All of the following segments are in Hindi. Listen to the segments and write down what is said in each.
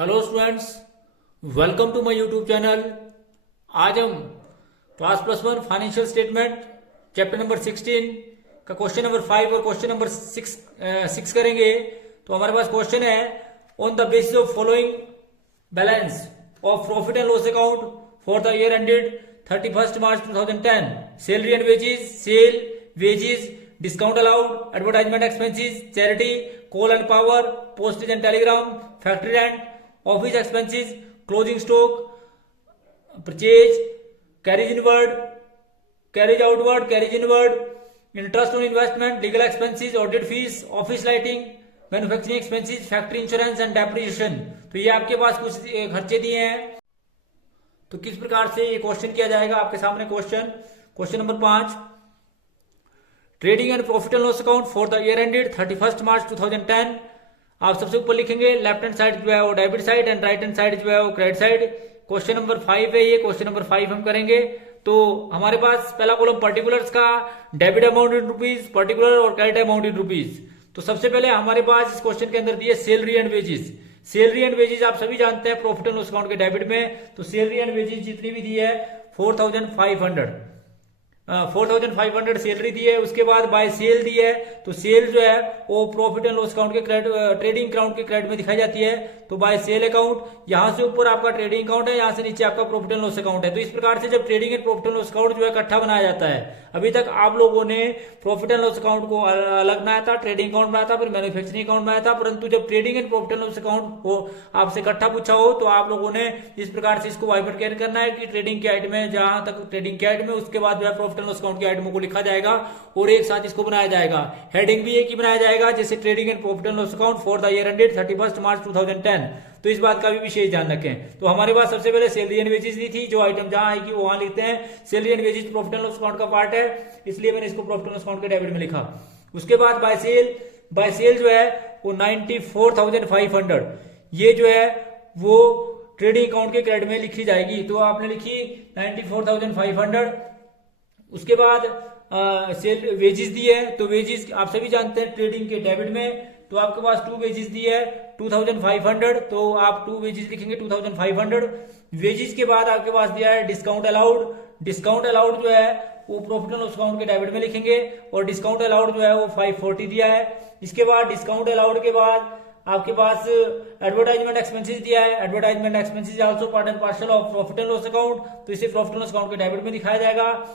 Hello students, welcome to my YouTube channel. आज हम class +1 financial statement chapter number 16 का क्वेश्चन नंबर 5 और क्वेश्चन नंबर 6 करेंगे। तो हमारे पास क्वेश्चन है, on the basis of following balance of profit and loss account for the year ended 31st March 2010, salary and wages, sale, wages, discount allowed, advertisement expenses, charity, coal and power, postage and telegram, factory rent, office expenses, closing stock, purchase, carriage inward, carriage outward, carriage inward, interest on investment, legal expenses, audit fees, office lighting, manufacturing expenses, factory insurance and depreciation. तो ये आपके पास कुछ खर्चे दिए हैं। तो किस प्रकार से ये क्वेश्चन किया जाएगा, आपके सामने question number 5, trading and profit and loss account for the year ended 31st March 2010। आप सबसे ऊपर लिखेंगे, लेफ्ट हैंड साइड जो है वो debit side and right hand side जो है वो क्रेडिट साइड। क्वेश्चन नंबर 5 है ये, क्वेश्चन नंबर 5 हम करेंगे। तो हमारे पास पहला कॉलम पर्टिकुलर्स का, debit amount in rupees, particular और क्रेडिट अमाउंट इन रुपीज। तो सबसे पहले हमारे पास इस क्वेश्चन के अंदर दिए salary and wages. Salary and wages आप सभी जानते हैं प्रॉफिट एंड लॉस अकाउंट के डेबिट में। तो सैलरी एंड वेजेस जितनी भी दी है 4,500 सैलरी दी है। उसके बाद बाय सेल दी है। तो सेल जो है वो प्रॉफिट एंड लॉस अकाउंट के ट्रेडिंग अकाउंट के क्रेडिट में दिखाई जाती है। तो बाय सेल अकाउंट, यहां से ऊपर आपका ट्रेडिंग अकाउंट है, यहां से नीचे आपका प्रॉफिट एंड लॉस अकाउंट है। तो इस प्रकार से जब trading and profit and loss account जो है इकट्ठा बनाया जाता है। अभी तक आप लोगों ने प्रॉफिट एंड लॉस अकाउंट को अलग बनाया था, ट्रेडिंग अकाउंट बनाया था, फिर मैन्युफैक्चरिंग अकाउंट बनाया था। परंतु जब trading and profit and loss account को आपसे इकट्ठा पूछा हो तो आप लोगों ने इस प्रकार से इसको बाइफरकेट करना है कि ट्रेडिंग के आइटम में, जहां तक ट्रेडिंग के आइटम है उसके बाद जो है प्रॉफिट एंड लॉस अकाउंट के आइटमों को लिखा जाएगा और एक साथ इसको बनाया जाएगा। हेडिंग भी एक ही बनाया जाएगा, जैसे trading and profit and loss account for the year ended 31st March 2010। तो इस बात का भी विशेष ध्यान रखें। तो हमारे पास सबसे पहले सैलरी एंड वेजेस दी थी, जो आइटम जहां आएगी वो वहां लिखते हैं। Salary and wages profit and loss account का पार्ट है, इसलिए मैंने इसको प्रॉफिट एंड लॉस अकाउंट के डेबिट में लिखा। उसके बाद बाय सेल जो है वो 94,500, ये जो है वो ट्रेडिंग अकाउंट के क्रेडिट में लिखी जाएगी। तो आपने लिखी 94,500। उसके बाद सेल वेजेस दी है। तो वेजेस आप सभी जानते हैं ट्रेडिंग के डेबिट में। तो आपके पास 2 वेजेस दी है 2,500। तो आप 2 वेजेस लिखेंगे 2,500। वेजेस के बाद आपके पास दिया है डिस्काउंट अलाउड। डिस्काउंट अलाउड जो है वो प्रॉफिट एंड लॉस अकाउंट के डेबिट में लिखेंगे और डिस्काउंट अलाउड जो है वो 540 दिया है। इसके बाद डिस्काउंट अलाउड के बाद आपके पास एडवर्टाइजमेंट एक्सपेंसेस दिया है। Advertisement expenses also part and parcel of profit and loss account. तो इसे प्रॉफिट एंड लॉस अकाउंट के डेबिट में दिखाया जाएगा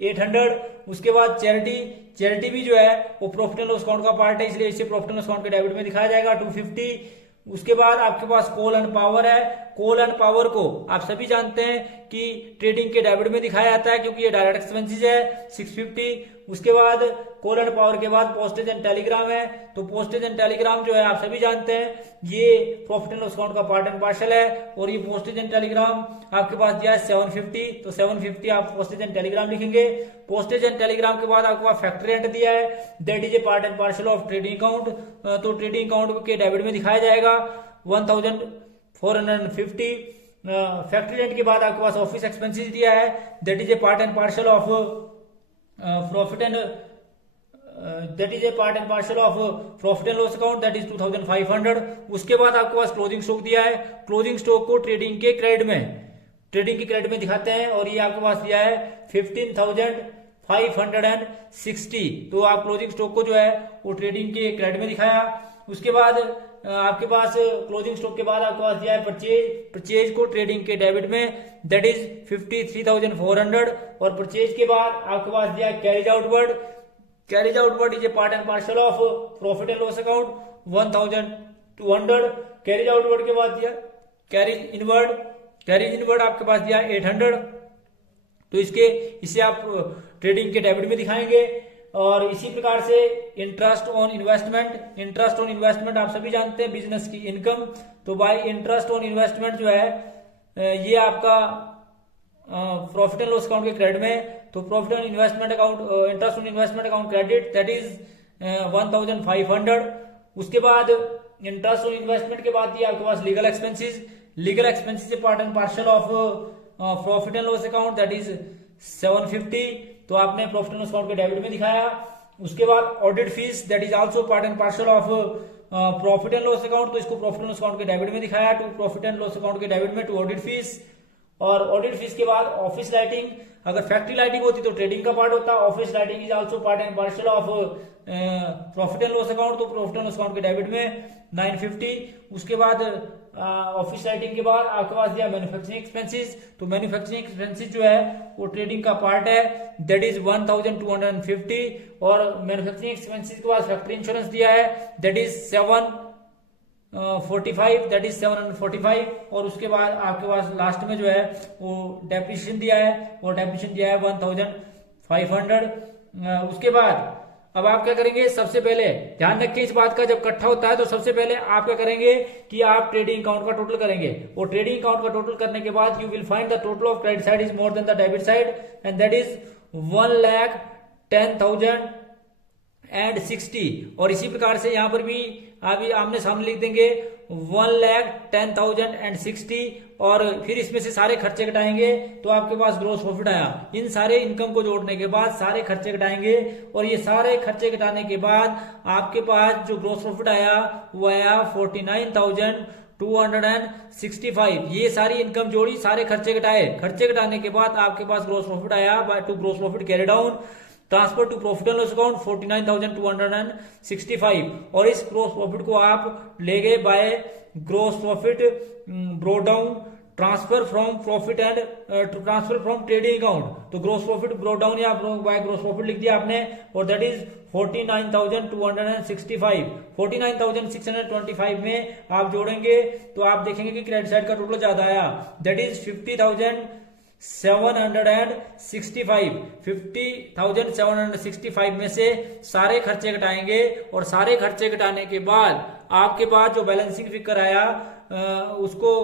800। उसके बाद चैरिटी भी जो है वो प्रॉफिट एंड लॉस अकाउंट का पार्ट है, इसलिए इसे प्रॉफिट एंड लॉस अकाउंट के डेबिट में दिखाया जाएगा 250। उसके बाद आपके पास कोल एंड पावर है। कोल एंड पावर को आप सभी जानते हैं कि ट्रेडिंग के डेबिट में दिखाया जाता है क्योंकि ये डायरेक्ट एक्सपेंसेस है 650। उसके बाद कोल एंड पावर के बाद पोस्टेज एंड टेलीग्राम है। तो पोस्टेज एंड टेलीग्राम जो है आप सभी जानते हैं ये प्रॉफिट एंड लॉस अकाउंट का पार्ट एंड पार्सल है। और ये पोस्टेज एंड टेलीग्राम आपके पास दिया है 750। तो 750 आप पोस्टेज एंड टेलीग्राम लिखेंगे। पोस्टेज एंड टेलीग्राम के बाद आपके पास फैक्ट्री रेंट दिया है, that is a part and parcel of trading account. तो ट्रेडिंग अकाउंट के डेबिट में दिखाया जाएगा 1,450। फैक्ट्री रेंट के बाद आपके पास ऑफिस एक्सपेंसेस दिया है, that is a part and parcel of profit and loss account, that is 2,500। उसके बाद आपके पास क्लोजिंग स्टॉक दिया है। क्लोजिंग स्टॉक को ट्रेडिंग के क्रेडिट में दिखाते हैं और ये आपके पास दिया है 15,560। तो आप क्लोजिंग स्टॉक को जो है वो ट्रेडिंग के क्रेडिट में दिखाया। उसके बाद आपके पास क्लोजिंग स्टॉक के बाद आपके पास दिया है परचेज को ट्रेडिंग के डेबिट में, दैट इज 53,400। और परचेज के बाद आपके पास दिया है carriage outward is a part and parcel of profit and loss account 1,200। Carriage outward के बाद दिया कैरेज इनवर्ड आपके पास दिया 800। तो इसे आप ट्रेडिंग के डेबिट में दिखाएंगे। और इसी प्रकार से इंटरेस्ट ऑन इन्वेस्टमेंट आप सभी जानते हैं बिजनेस की इनकम। तो बाय इंटरेस्ट ऑन इन्वेस्टमेंट जो है ये आपका प्रॉफिट एंड लॉस अकाउंट के क्रेडिट में। तो profit on investment account, interest on investment account credit, that is 1,500। उसके बाद इंटरेस्ट ऑन इन्वेस्टमेंट के बाद दिया आपके पास legal expenses part and parcel of profit and loss account, that is 750। तो आपने प्रॉफिट एंड लॉस अकाउंट के डेबिट में दिखाया। उसके बाद audit fees, that is also part and parcel of profit and loss account, तो इसको प्रॉफिट एंड लॉस अकाउंट के डेबिट में दिखाया, to profit and loss account के डेबिट में, टू ऑडिट फीस, और ऑडिट फीस के बाद ऑफिस लाइटिंग। अगर फैक्ट्री लाइटिंग होती तो ट्रेडिंग का पार्ट होता, office lighting is also part and parcel of profit and loss account, तो प्रॉफिट एंड लॉस अकाउंट के डेबिट में 950। उसके बाद ऑफिस लाइटिंग के बाद आपके पास दिया मैन्युफैक्चरिंग एक्सपेंसेस, तो मैन्युफैक्चरिंग एक्सपेंसेस जो है वो ट्रेडिंग का पार्ट है, दैट इज 1250, और मैन्युफैक्चरिंग एक्सपेंसेस के बाद फैक्ट्री इंश्योरेंस दिया है, दैट इज 745, दैट इज 745, और उसके बाद आपके पास लास्ट में जो है वो डेप्रिसिएशन दिया है, और डेप्रिसिएशन दिया है 1500। उसके बाद अब आप क्या करेंगे, सबसे पहले ध्यान रखिए इस बात का, जब इकट्ठा होता है तो सबसे पहले आप क्या करेंगे कि आप ट्रेडिंग अकाउंट का टोटल करेंगे, और ट्रेडिंग अकाउंट का टोटल करने के बाद you will find the total of credit side is more than the debit side, and that is 1,10,060, और इसी प्रकार से यहाँ पर भी अभी आमने सामने लिख देंगे 1,10,060, और फिर इसमें से सारे खर्चे घटाएंगे तो आपके पास ग्रोस प्रॉफिट आया। इन सारे इनकम को जोड़ने के बाद सारे खर्चे घटाएंगे, और ये सारे खर्चे घटाने के बाद आपके पास जो ग्रोस प्रॉफिट आया वो आया 49,265। ये सारी इनकम जोड़ी, सारे खर्चे घटाए, खर्चे घटाने के बाद आपके पास ग्रोस प्रॉफिट आया by to gross profit carry down transfer to profit and loss account 49,265, और इस ग्रोस प्रॉफिट को आप ले गए by gross profit brought down transfer from profit and transfer from trading account, तो ग्रोस प्रॉफिट ब्रो डाउन या बाय ग्रोस प्रॉफिट लिख दिया आपने, और दैट इज 49,265। 49,625 में आप जोड़ेंगे तो आप देखेंगे कि क्रेडिट साइड का टोटल ज्यादा आया, दैट इज 50,765 में से सारे खर्चे घटाएंगे, और सारे खर्चे घटाने के बाद आपके पास जो बैलेंसिंग फिगर आया उसको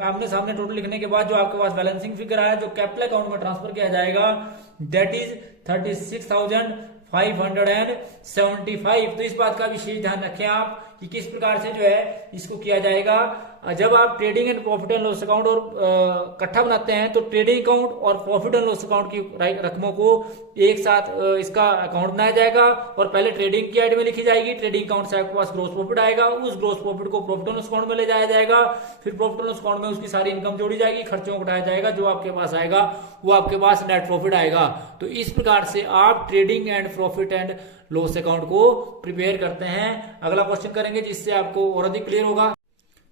आमने सामने टोटल लिखने के बाद जो आपके पास बैलेंसिंग फिगर आया जो कैपिटल अकाउंट में ट्रांसफर किया जाएगा, दैट इज 36,575। तो इस बात का विशेष ध्यान रखें आप कि किस प्रकार से जो है इसको किया जाएगा। जब आप trading and profit and loss account और इकट्ठा बनाते हैं तो ट्रेडिंग अकाउंट और प्रॉफिट एंड लॉस अकाउंट की रकमों को एक साथ इसका अकाउंट बनाया जाएगा, और पहले ट्रेडिंग की आइटम में लिखी जाएगी, ट्रेडिंग अकाउंट से आपके पास ग्रोस प्रॉफिट आएगा, उस ग्रोस प्रॉफिट को प्रॉफिट एंड लॉस अकाउंट में ले जाया जाएगा, फिर प्रॉफिट एंड लॉस अकाउंट में उसकी सारी इनकम जोड़ी जाएगी, खर्चों को घटाया जाएगा, जो आपके पास आएगा वो आपके पास नेट प्रॉफिट आएगा। तो इस प्रकार से आप trading and profit and loss account को प्रिपेयर करते हैं। अगला क्वेश्चन करेंगे जिससे आपको और अधिक क्लियर होगा।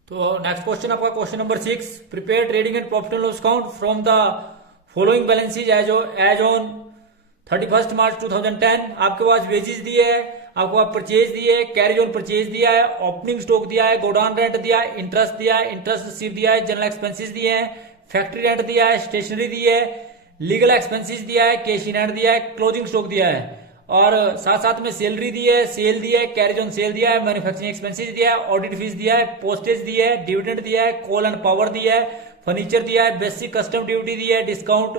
तो नेक्स्ट क्वेश्चन आपका question number 6, prepare trading and profit and loss account from the following balances as on 31 March 2010। आपके पास वेजेस दिए है, आपको पास परचेज दिए है, कैरेज ऑन परचेज दिया है, ओपनिंग स्टॉक दिया है, गोडाउन रेंट दिया है, इंटरेस्ट दिया है, इंटरेस्ट रिसीव दिया है, जनरल एक्सपेंसेस दिए हैं, फैक्ट्री रेंट दिया है, स्टेशनरी दी है, लीगल एक्सपेंसेस दिया है, कैश इन हैंड दिया है, क्लोजिंग स्टॉक दिया है, और साथ साथ में सैलरी दी है, सेल दिया है, कैरेज ऑन सेल दिया है, मैन्युफैक्चरिंग एक्सपेंसेस दिया है, ऑडिट फीस दिया है, पोस्टेज दिया है, डिविडेंड दिया है, कोल एंड पावर दिया है, फर्नीचर दिया है, बेसिक कस्टम ड्यूटी दी है, डिस्काउंट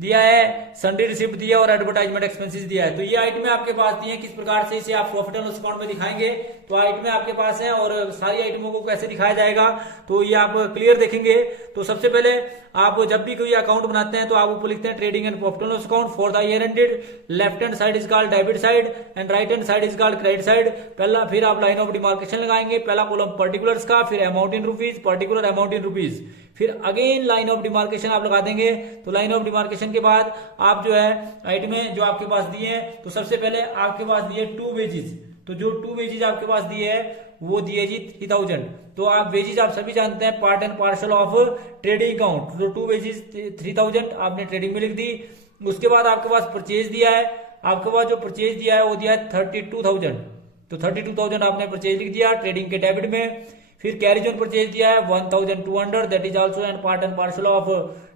दिया है, सन्डे रिसिप्ट दिया है, और एडवर्टाइजमेंट एक्सपेंसेस दिया है। तो ये आइटमें आपके पास दी है, किस प्रकार से इसे आप प्रॉफिट एंड लॉस अकाउंट में दिखाएंगे, तो आइटमें आपके पास है, और सारी आइटमों को कैसे दिखाया जाएगा तो ये आप क्लियर देखेंगे। तो सबसे पहले आप जब भी कोई अकाउंट बनाते हैं तो आप ऊपर लिखते हैं trading and profit and loss account for the year ended, left hand side is called debit side and right hand side is called credit side. पहला फिर आप लाइन ऑफ डिमार्केशन लगाएंगे, पहला कॉलम पर्टिकुलर्स का, फिर amount in rupees, particular amount in rupees, फिर अगेन लाइन ऑफ डिमार्केशन आप लगा देंगे। तो लाइन ऑफ डिमार्केशन के बाद आप जो है आइटमें जो आपके पास दिए हैं, तो सबसे पहले आपके पास दिए 2 वेजेस, तो जो 2 वेजेस आपके पास दिए है वो दिए जी 3000। तो आप वेजेस आप सभी जानते हैं part and parcel of trading account, तो 2 वेजेस 3000 आपने ट्रेडिंग में लिख दी। उसके बाद आपके पास परचेज दिया है, आपके पास जो परचेज दिया है वो दिया है 32,000, तो 32,000 आपने परचेज लिख दिया ट्रेडिंग के डेबिट में। फिर कैरेज ऑन परचेज दिया है 1200, that is also and parcel of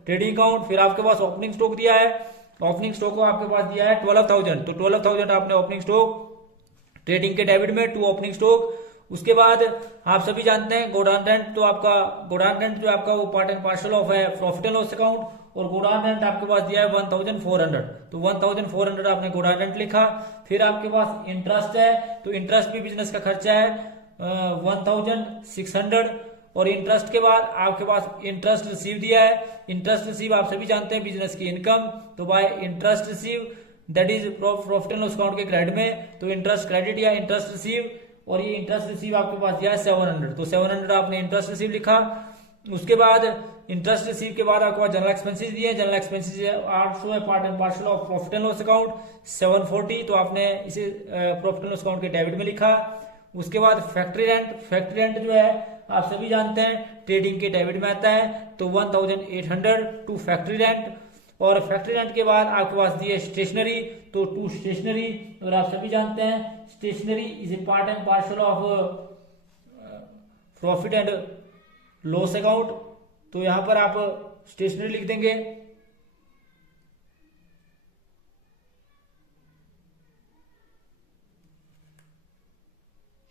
trading account. फिर आपके पास ओपनिंग स्टॉक दिया है, ओपनिंग स्टॉक को आपके पास दिया है 12,000, तो 12,000 आपने ओपनिंग स्टॉक ट्रेडिंग के डेबिट में, 2 ओपनिंग स्टॉक। उसके बाद आप सभी जानते हैं गोडाउन रेंट, तो आपका गोडाउन रेंट जो आपका वो पार्ट एंड पार्सल ऑफ है प्रॉफिट एंड लॉस अकाउंट, और गोडाउन रेंट आपके पास दिया है 1400, तो 1400 आपने गोडाउन रेंट लिखा। फिर आपके पास इंटरेस्ट है, तो इंटरेस्ट भी बिजनेस का खर्चा है 1600, और इंटरेस्ट के बाद आपके पास इंटरेस्ट रिसीव दिया है। इंटरेस्ट रिसीव आप सभी जानते हैं बिजनेस की इनकम, तो bye interest receive that is profit and loss account के क्रेडिट में, तो इंटरेस्ट क्रेडिट या इंटरेस्ट रिसीव। और ये इंटरेस्ट रिसीव आपके पास दिया है 700, तो 700 आपने इंटरेस्ट रिसीव लिखा। उसके बाद इंटरेस्ट रिसीव के बाद आपके पास जनरल एक्सपेंसेस दिए, जनरल एक्सपेंसेस 800 है part and parcel of profit and loss account 740, तो आपने इसे प्रॉफिट एंड लॉस अकाउंट के डेबिट में लिखा। उसके बाद फैक्ट्री रेंट जो है आप सभी जानते हैं ट्रेडिंग के डेबिट में आता है, तो 1800 टू फैक्ट्री रेंट। और फैक्ट्री रेंट के बाद आपके पास दिए स्टेशनरी, तो टू स्टेशनरी, और आप सभी जानते हैं stationery is a part and parcel of profit and loss account, तो यहां पर आप स्टेशनरी लिख देंगे।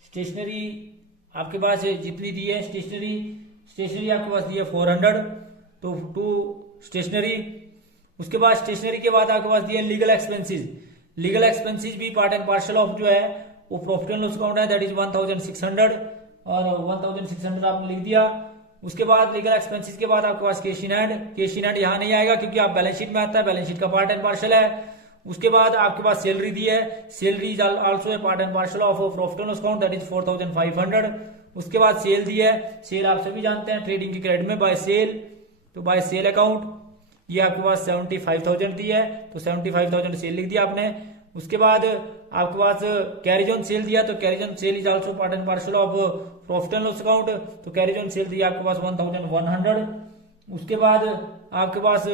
स्टेशनरी आपके पास जितनी दी है स्टेशनरी आपके पास दी है 400, तो टू स्टेशनरी। उसके बाद स्टेशनरी के बाद आपके पास दिया लीगल एक्सपेंसेस भी पार्ट एंड पार्सल ऑफ जो है वो प्रॉफिट एंड लॉस अकाउंट है, दैट इज 1600, और 1600 आपने लिख दिया। उसके बाद लीगल एक्सपेंसेस के बाद आपके पास कैश इन हैंड यहाँ नहीं आएगा क्योंकि आप बैलेंस शीट में आता है, बैलेंस शीट का पार्ट एंड पार्सल है। उसके बाद आपके पास सैलरी दी है, salary is also a part and parcel of profit and loss account, that is 4500। उसके बाद सेल दी है, सेल आप सभी जानते हैं ट्रेडिंग के क्रेडिट में बाय सेल, तो बाय सेल अकाउंट ये आपके पास 75,000 दी है, तो 75,000 सेल लिख दिया आपने। उसके बाद आपके पास कैरेज ऑन सेल दिया, तो carriage on sale is also part and parcel of profit and loss account, तो कैरेज ऑन सेल दिया आपके पास 1100। उसके बाद आपके पास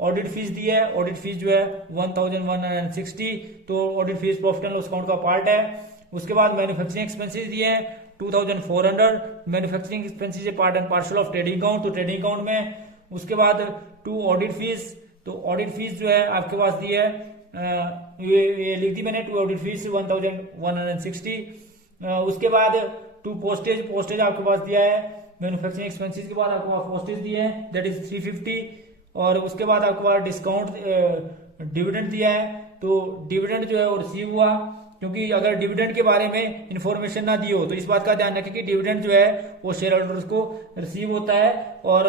ऑडिट फीस दी है, ऑडिट फीस जो है 1160, तो audit fees profit and loss account का पार्ट है। उसके बाद मैन्युफैक्चरिंग एक्सपेंसेस दिए हैं 2400, manufacturing expenses part and parcel of trading account, तो ट्रेडिंग अकाउंट में। उसके बाद टू ऑडिट फीस, तो ऑडिट फीस जो है आपके पास दी है ये लिख दी मैंने, टू ऑडिट फीस 1160। उसके बाद टू पोस्टेज आपके पास दिया है, मैन्युफैक्चरिंग एक्सपेंसेस के बाद आपके पास पोस्टेज दिए हैं, दैट इज 350। और उसके बाद आपके पास डिस्काउंट डिविडेंड दिया है, तो डिविडेंड जो है वो रिसीव हुआ, क्योंकि अगर डिविडेंड के बारे में इंफॉर्मेशन ना दी हो तो इस बात का ध्यान रखें कि डिविडेंड जो है वो शेयर होल्डर्स को रिसीव होता है, और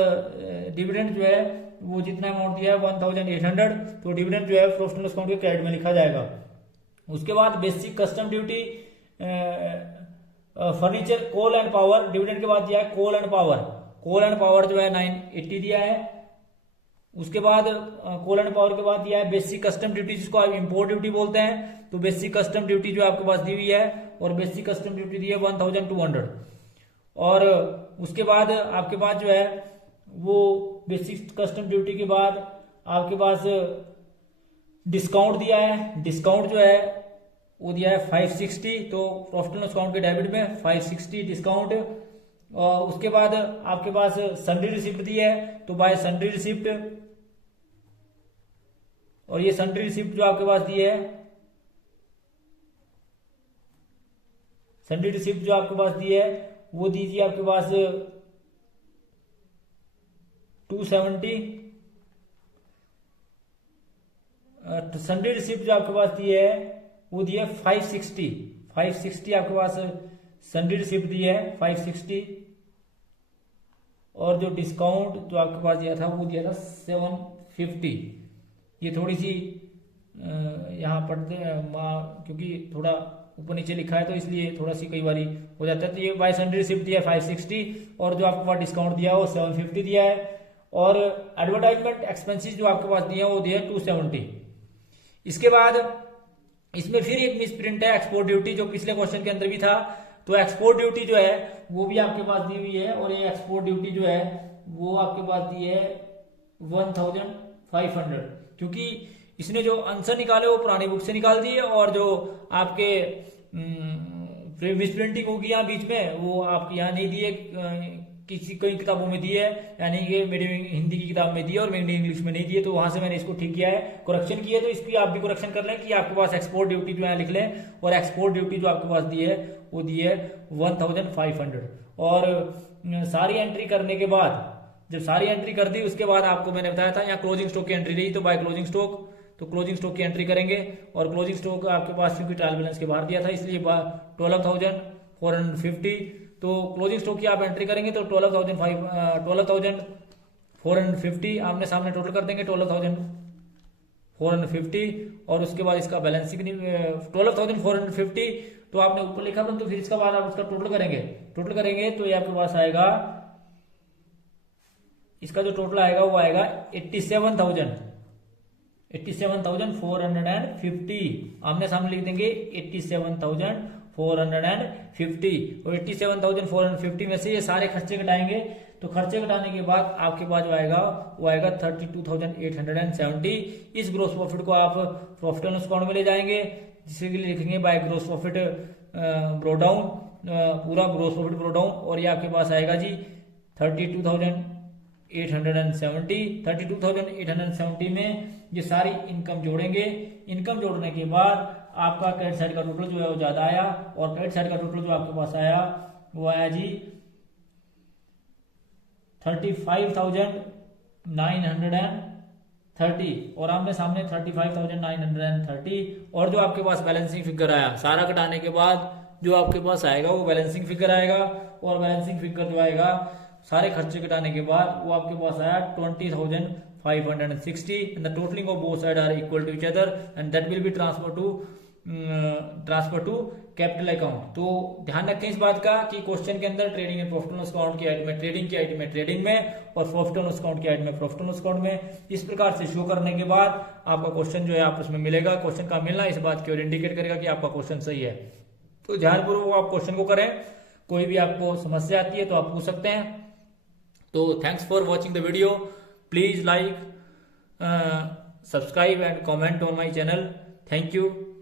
डिविडेंड जो है वो जितना अमाउंट दिया है 1800, तो डिविडेंड जो है प्रॉफिट एंड लॉस अकाउंट के क्रेडिट में लिखा जाएगा। उसके बाद basic custom duty, furniture, coal and power, dividend के बाद दिया है कोल एंड पावर जो है 980 दिया है। उसके बाद कोल एंड पावर के बाद दिया है बेसिक कस्टम ड्यूटी, जिसको आप इंपोर्ट ड्यूटी बोलते हैं, तो बेसिक कस्टम ड्यूटी जो आपके पास दी हुई है, और बेसिक कस्टम ड्यूटी दी है 1200। और उसके बाद आपके पास जो है वो बेसिक कस्टम ड्यूटी के बाद आपके पास डिस्काउंट दिया है, डिस्काउंट जो है वो दिया है 560, तो प्रॉफिट एंड लॉस अकाउंट के डेबिट में 560 डिस्काउंट। उसके बाद आपके पास सन्ड्री रिसिप्ट दी है, तो बाय सन्ड्री रिसिप्ट, और ये सन्ड्री रिसिप्ट जो आपके पास दी है, सन्ड्री रिसिप्ट जो आपके पास दी है वो दीजिए आपके पास 270। सन्ड्री रिसिप्ट जो आपके पास दी है वो दी है 560 आपके पास सन्ड्री रिसिप्ट दी है 560। और जो डिस्काउंट जो आपके पास दिया था वो दिया था 750। ये थोड़ी सी यहाँ पढ़ते क्योंकि थोड़ा ऊपर नीचे लिखा है तो इसलिए थोड़ा सी कई बार हो जाता है। तो ये बाय सन्ड्री रिसिप्ट दिया है 560, और जो आपके पास डिस्काउंट दिया है वो 750 दिया है। और एडवर्टाइजमेंट एक्सपेंसेस जो आपके पास दिए हैं वो दिया है 270। इसके बाद इसमें फिर एक मिस प्रिंट है एक्सपोर्ट ड्यूटी, जो पिछले क्वेश्चन के अंदर भी था, तो एक्सपोर्ट ड्यूटी जो है वो भी आपके पास दी हुई है, और ये एक्सपोर्ट ड्यूटी जो है वो आपके पास दी है 1500, क्योंकि इसने जो आंसर निकाले वो पुरानी बुक से निकाल दिए, और जो आपके मिस प्रिंटिंग होगी यहाँ बीच में वो आपके यहाँ नहीं दिए, किसी कई किताबों में दिए है, यानी कि मेरी हिंदी की किताब में दिए और मेरी इंग्लिश में नहीं दिए, तो वहां से मैंने इसको ठीक किया है, करेक्शन किया है। तो इसकी आप भी करेक्शन कर लें कि आपके पास एक्सपोर्ट ड्यूटी जो है लिख लें, और एक्सपोर्ट ड्यूटी जो आपके पास दी है वो दी है 1500। और सारी एंट्री करने के बाद, जब सारी एंट्री कर दी उसके बाद आपको मैंने बताया था यहाँ क्लोजिंग स्टॉक की एंट्री रही, तो बाय क्लोजिंग स्टॉक, तो क्लोजिंग स्टॉक की एंट्री करेंगे। और क्लोजिंग स्टॉक आपके पास क्योंकि ट्रायल बैलेंस के बाहर दिया था इसलिए 12,450, तो क्लोजिंग स्टॉक की आप एंट्री करेंगे तो 12,450 आमने सामने टोटल कर देंगे 12,450, और उसके बाद इसका बैलेंस 12,450 तो आपने ऊपर लिखा परंतु फिर इसका बाद आप उसका टोटल करेंगे तो ये आपके पास आएगा, इसका जो टोटल आएगा वो आएगा 87,450। आमने सामने लिख देंगे 87,450, और 87,450 में से ये सारे खर्चे घटाएंगे, तो खर्चे घटाने के बाद आपके पास जो आएगा वो आएगा 32,870। इस ग्रोस प्रॉफिट को आप प्रॉफिट एंड लॉस अकाउंट में ले जाएंगे, जिसके लिए लिखेंगे बाय ग्रोस प्रॉफिट ब्रोडाउन, पूरा ग्रोस प्रॉफिट ब्रोडाउन, और ये आपके पास आएगा जी 32,870 में ये सारी इनकम जोड़ेंगे। इनकम जोड़ने के बाद आपका क्रेडिट साइड का टोटल जो है वो ज्यादा आया, और क्रेडिट साइड का टोटल जो आपके पास आया वो आया जी 35,930, और आमने सामने 35,930, और जो आपके पास बैलेंसिंग फिगर आया सारा घटाने के बाद जो आपके पास आएगा वो बैलेंसिंग फिगर आएगा, और बैलेंसिंग फिगर जो आएगा सारे खर्चे घटाने के बाद वो आपके पास आया 20,560, and the totalling of both side are equal to each other and that will be transfer to capital account. तो ध्यान रखें इस बात का कि क्वेश्चन के अंदर trading and profit and loss account की आइटम में ट्रेडिंग की आइटम में ट्रेडिंग में, और प्रॉफिट एंड लॉस अकाउंट की आइटम में प्रॉफिट एंड लॉस अकाउंट में, इस प्रकार से शो करने के बाद आपका क्वेश्चन जो है आपस में मिलेगा। क्वेश्चन का मिलना इस बात की ओर इंडिकेट करेगा कि आपका क्वेश्चन सही है। तो ध्यानपूर्वक आप क्वेश्चन को करें, कोई भी आपको समस्या आती है तो आप पूछ सकते हैं। तो thanks for watching the video, please like, subscribe and comment on my channel. Thank you.